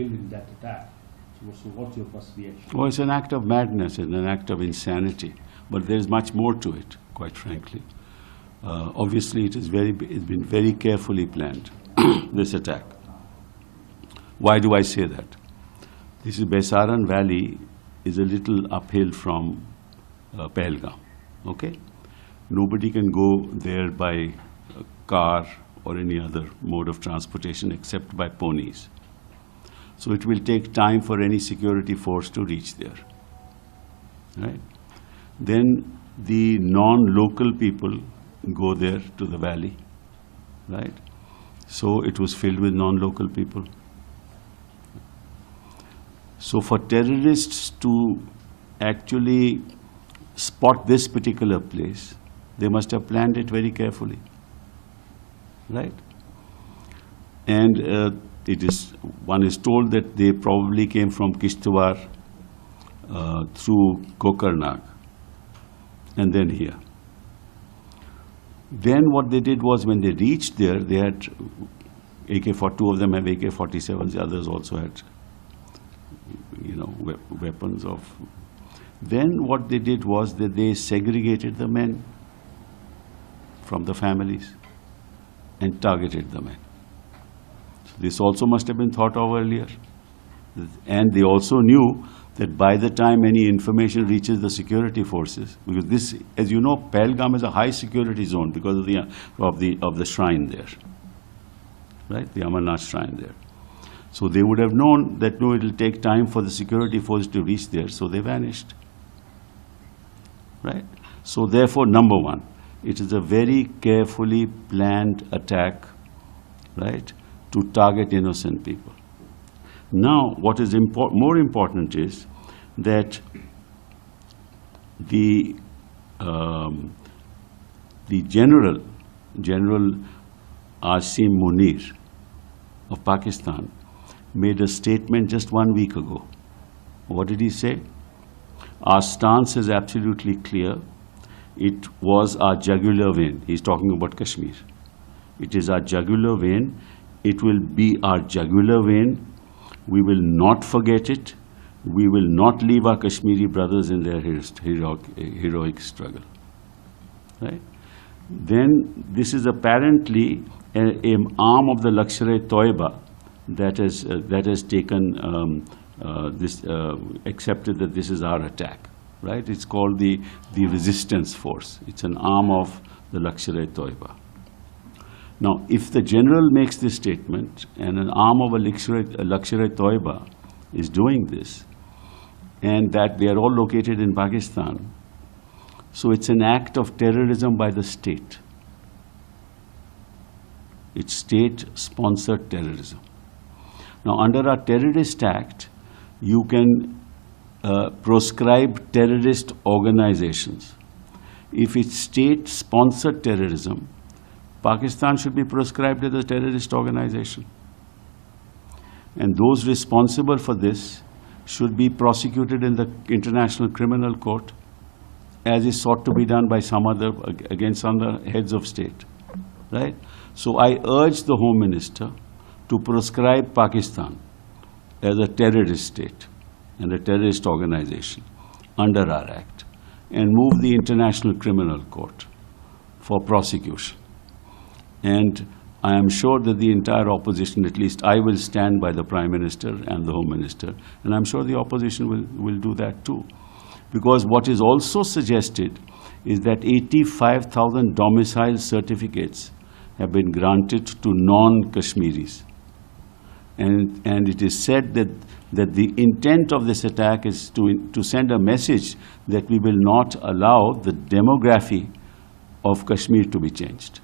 killed in that attack. So what's your first reaction? Well, it's an act of madness and an act of insanity. But there's much more to it, quite frankly. Obviously, it's been very carefully planned, this attack. Why do I say that? This is Besaran Valley is a little uphill from Pahalgam, okay? Nobody can go there by car or any other mode of transportation except by ponies. So it will take time for any security force to reach there, right? Then the non-local people go there to the valley, right? So it was filled with non-local people. So for terrorists to actually spot this particular place, they must have planned it very carefully, right? And one is told that they probably came from Kishtwar through Gokarnag and then here. Then what they did was, when they reached there, they had AK-47, two of them have AK-47s, the others also had, you know, weapons of. Then what they did was that they segregated the men from the families and targeted the men. So this also must have been thought of earlier. And they also knew that by the time any information reaches the security forces, because this, as you know, Pahalgam is a high security zone because of the shrine there, right? The Amarnath shrine there. So they would have known that no, it will take time for the security forces to reach there, so they vanished, right? So therefore, number one, it is a very carefully planned attack, right, to target innocent people. Now, what is more important is that the General Asim Munir of Pakistan made a statement just 1 week ago. What did he say? Our stance is absolutely clear. It was our jugular vein. He's talking about Kashmir. It is our jugular vein. It will be our jugular vein. We will not forget it. We will not leave our Kashmiri brothers in their heroic struggle. Right? Then this is apparently an arm of the Lashkar-e-Toiba that has taken accepted that this is our attack. Right? It's called the resistance force. It's an arm of the Lashkar-e-Toiba. Now, if the general makes this statement and an arm of a Lashkar-e-Toiba is doing this, and that they are all located in Pakistan, so it's an act of terrorism by the state. It's state-sponsored terrorism. Now, under our Terrorist Act, you can proscribe terrorist organizations. If it's state-sponsored terrorism, Pakistan should be proscribed as a terrorist organization. And those responsible for this should be prosecuted in the International Criminal Court, as is sought to be done by some other, against other heads of state, right? So I urge the Home Minister to proscribe Pakistan as a terrorist state and a terrorist organization under our Act, and move the International Criminal Court for prosecution. And I am sure that the entire opposition, at least I will stand by the Prime Minister and the Home Minister, and I'm sure the opposition will do that too. Because what is also suggested is that 85,000 domicile certificates have been granted to non-Kashmiris. And it is said that the intent of this attack is to send a message that we will not allow the demography of Kashmir to be changed.